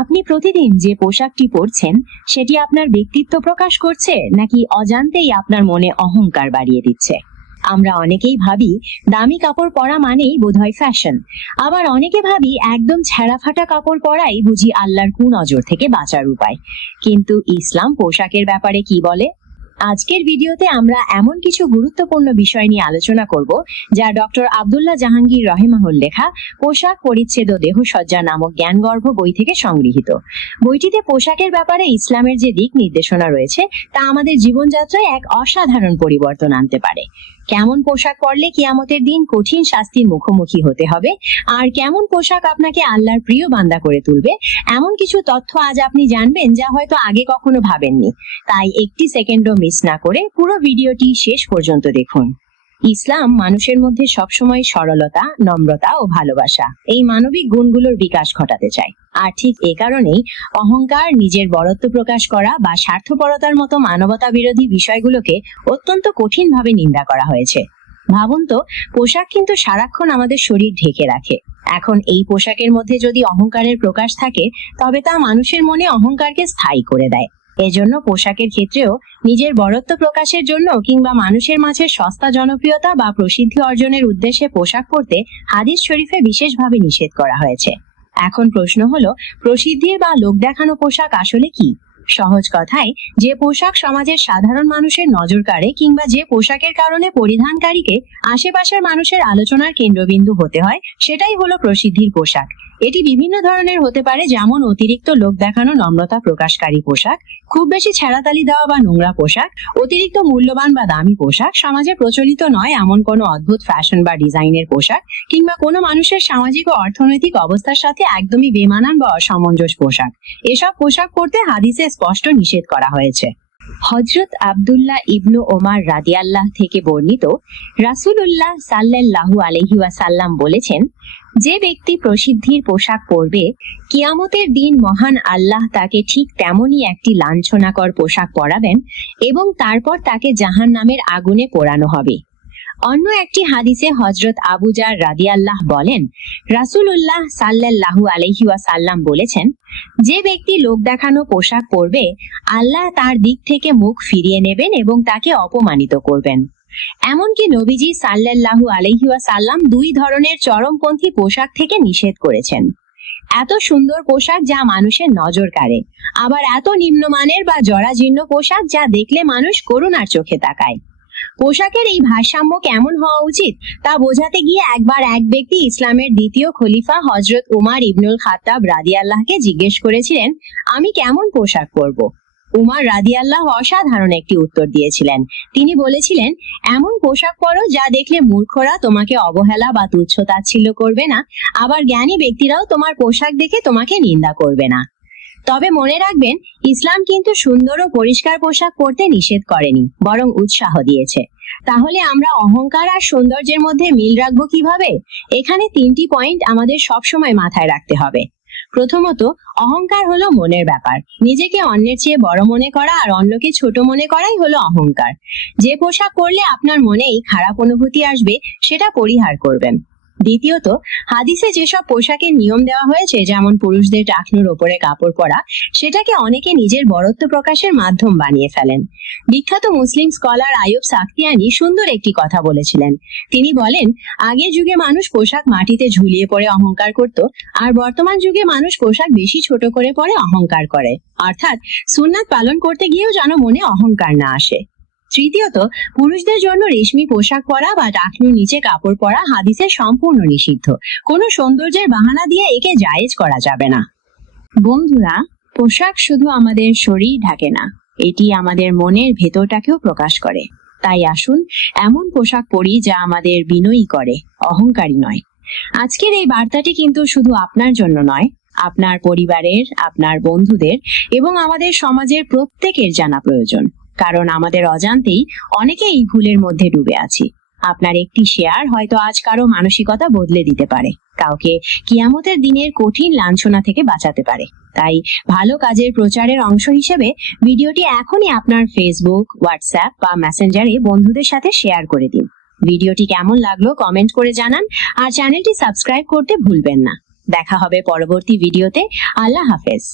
আপনি প্রতিদিন যে পোশাকটি পরছেন সেটি আপনার ব্যক্তিত্ব প্রকাশ করছে নাকি অজান্তেই আপনার মনে অহংকার বাড়িয়ে দিচ্ছে? আমরা অনেকেই ভাবি দামি কাপড় পরা মানেই বোধহয় ফ্যাশন, আবার অনেকে ভাবি একদম ছেঁড়া ফাটা কাপড় পরাই বুঝি আল্লাহর কুনজর থেকে বাঁচার উপায়। কিন্তু ইসলাম পোশাকের ব্যাপারে কি বলে? আজকের ভিডিওতে আমরা এমন কিছু গুরুত্বপূর্ণ বিষয় নিয়ে আলোচনা করব যা ডক্টর আব্দুল্লাহ জাহাঙ্গীর রহিমাহুল লেখা পোশাক পরিচ্ছেদ ও দেহসজ্জা নামক জ্ঞানগর্ভ বই থেকে সংগৃহীত। বইটিতে পোশাকের ব্যাপারে ইসলামের যে দিক নির্দেশনা রয়েছে তা আমাদের জীবনযাত্রায় এক অসাধারণ পরিবর্তন আনতে পারে। কেমন পোশাক পরলে কিয়ামতের দিন কঠিন শাস্তির মুখোমুখি হতে হবে, আর কেমন পোশাক আপনাকে আল্লাহর প্রিয় বান্দা করে তুলবে, এমন কিছু তথ্য আজ আপনি জানবেন যা হয়তো আগে কখনো ভাবেননি। তাই একটি সেকেন্ডও মিস না করে পুরো ভিডিওটি শেষ পর্যন্ত দেখুন। ইসলাম মানুষের মধ্যে সবসময় সরলতা, নম্রতা ও ভালোবাসা এই মানবিক গুণগুলোর বিকাশ ঘটাতে চায়। আর ঠিক এ কারণেই অহংকার, নিজের বড়ত্ব প্রকাশ করা বা স্বার্থপরতার মতো মানবতা বিরোধী বিষয়গুলোকে অত্যন্ত কঠিনভাবে নিন্দা করা হয়েছে। ভাবুন তো, পোশাক কিন্তু সারাক্ষণ আমাদের শরীর ঢেকে রাখে। এখন এই পোশাকের মধ্যে যদি অহংকারের প্রকাশ থাকে তবে তা মানুষের মনে অহংকারকে স্থায়ী করে দেয়। এজন্য পোশাকের ক্ষেত্রেও নিজের বড়ত্ব প্রকাশের জন্য কিংবা মানুষের মাঝে সস্তা জনপ্রিয়তা বা প্রসিদ্ধি অর্জনের উদ্দেশ্যে পোশাক পরতে হাদিস শরীফে বিশেষভাবে নিষেধ করা হয়েছে। এখন প্রশ্ন হলো, প্রসিদ্ধির বা লোক দেখানো পোশাক আসলে কি? সহজ কথায়, যে পোশাক সমাজের সাধারণ মানুষের নজর কাড়ে কিংবা যে পোশাকের কারণে পরিধানকারীকে আশেপাশের মানুষের আলোচনার কেন্দ্রবিন্দু হতে হয়, সেটাই হলো প্রসিদ্ধির পোশাক। এটি বিভিন্ন ধরনের হতে পারে, যেমন অতিরিক্ত লোক দেখানো নম্রতা প্রকাশকারী পোশাক, খুব বেশি ছেঁড়াতালি দেওয়া বা নোংরা পোশাক, অতিরিক্ত মূল্যবান বা দামি পোশাক, সমাজে প্রচলিত নয় এমন কোনো অদ্ভুত ফ্যাশন বা ডিজাইনের পোশাক, কিংবা কোনো মানুষের সামাজিক ও অর্থনৈতিক অবস্থার সাথে একদমই বেমানান বা অসামঞ্জস্য পোশাক। এসব পোশাক পরতে হাদিসে স্পষ্ট নিষেধ করা হয়েছে। হযরত আব্দুল্লাহ ইবনু ওমর রাদিয়াল্লাহ থেকে বর্ণিত, রাসূলুল্লাহ সাল্লাল্লাহু আলাইহি ওয়াসাল্লাম বলেছেন, যে ব্যক্তি প্রসিদ্ধির পোশাক পরবে, কিয়ামতের দিন মহান আল্লাহ তাকে ঠিক তেমনই একটি লাঞ্ছনাকর পোশাক পরাবেন এবং তারপর তাকে জাহান্নামের আগুনে পোড়ানো হবে। অন্য একটি হাদিসে হযরত আবু যার রাদিয়াল্লাহ বলেন, রাসূলুল্লাহ সাল্লাল্লাহু আলাইহি ওয়াসাল্লাম বলেছেন, যে ব্যক্তি লোক দেখানো পোশাক পরবে, আল্লাহ তার দিক থেকে মুখ ফিরিয়ে নেবেন এবং তাকে অপমানিত করবেন। এমনকি নবীজি সাল্লাল্লাহু আলাইহি ওয়াসাল্লাম দুই ধরনের চরমপন্থী পোশাক থেকে নিষেধ করেছেন। এত সুন্দর পোশাক যা মানুষের নজর কাড়ে, আবার এত নিম্নমানের বা জরাজীর্ণ পোশাক যা দেখলে মানুষ করুণার চোখে তাকায়। পোশাকের এই ভারসাম্য কেমন হওয়া উচিত তা বোঝাতে গিয়ে একবার এক ব্যক্তি ইসলামের দ্বিতীয় খলিফা হযরত উমর ইবনুল খাত্তাব রাদিয়াল্লাহকে জিজ্ঞেস করেছিলেন, আমি কেমন পোশাক পরব? উমর রাদিয়াল্লাহ অসাধারণ একটি উত্তর দিয়েছিলেন। তিনি বলেছিলেন, এমন পোশাক পরো যা দেখলে মূর্খরা তোমাকে অবহেলা বা তুচ্ছ-তাচ্ছিল্য করবে না, আবার জ্ঞানী ব্যক্তিরাও তোমার পোশাক দেখে তোমাকে নিন্দা করবে না। তবে মনে রাখবেন, ইসলাম কিন্তু সুন্দর ও পরিষ্কার পোশাক পরতে নিষেধ করেনি, বরং উৎসাহ দিয়েছে। তাহলে আমরা অহংকার আর সৌন্দর্যের মধ্যে মিল রাখবো কিভাবে? এখানে তিনটি পয়েন্ট আমাদের সবসময় মাথায় রাখতে হবে। প্রথমত, অহংকার হলো মনের ব্যাপার। নিজেকে অন্যের চেয়ে বড় মনে করা আর অন্যকে ছোট মনে করাই হলো অহংকার। যে পোশাক পরলে আপনার মনেই খারাপ অনুভূতি আসবে, সেটা পরিহার করবেন। দ্বিতীয়ত, হাদিসে যেসব পোশাকের নিয়ম দেওয়া হয়েছে, যেমন পুরুষদের টাকনুর ওপরে কাপড় পরা, সেটাকে অনেকে নিজের বড়ত্ব প্রকাশের মাধ্যম বানিয়ে ফেলেন। বিখ্যাত মুসলিম স্কলার আইয়ুব সাখতিয়ানি সুন্দর একটি কথা বলেছিলেন। তিনি বলেন, আগের যুগে মানুষ পোশাক মাটিতে ঝুলিয়ে পড়ে অহংকার করত, আর বর্তমান যুগে মানুষ পোশাক বেশি ছোট করে পরে অহংকার করে। অর্থাৎ সুন্নাত পালন করতে গিয়েও যেন মনে অহংকার না আসে। তৃতীয়ত, পুরুষদের জন্য রেশমি পোশাক পরা বা টাকনুর নিচে কাপড় পরা হাদিসে সম্পূর্ণ নিষিদ্ধ। কোনো সৌন্দর্যের বাহানা দিয়ে একে জায়েজ করা যাবে না। বন্ধুরা, পোশাক শুধু আমাদের শরীর ঢাকে না, এটি আমাদের মনের ভেতরটাকেও প্রকাশ করে। তাই আসুন এমন পোশাক পরি যা আমাদের বিনয়ী করে, অহংকারী নয়। আজকের এই বার্তাটি কিন্তু শুধু আপনার জন্য নয়, আপনার পরিবারের, আপনার বন্ধুদের এবং আমাদের সমাজের প্রত্যেকের জানা প্রয়োজন। কারণ আমাদের অজান্তেই অনেকে এই ভুলের মধ্যে ডুবে আছি। আপনার একটি শেয়ার হয়তো আজ কারো মানসিকতা বদলে দিতে পারে, কাউকে কিয়ামতের দিনের কঠিন লাঞ্ছনা থেকে বাঁচাতে পারে। তাই ভালো কাজের প্রচারের অংশ হিসেবে ভিডিওটি এখনই আপনার ফেসবুক, হোয়াটসঅ্যাপ বা মেসেঞ্জারে বন্ধুদের সাথে শেয়ার করে দিন। ভিডিওটি কেমন লাগলো কমেন্ট করে জানান, আর চ্যানেলটি সাবস্ক্রাইব করতে ভুলবেন না। দেখা হবে পরবর্তী ভিডিওতে। আল্লাহ হাফেজ।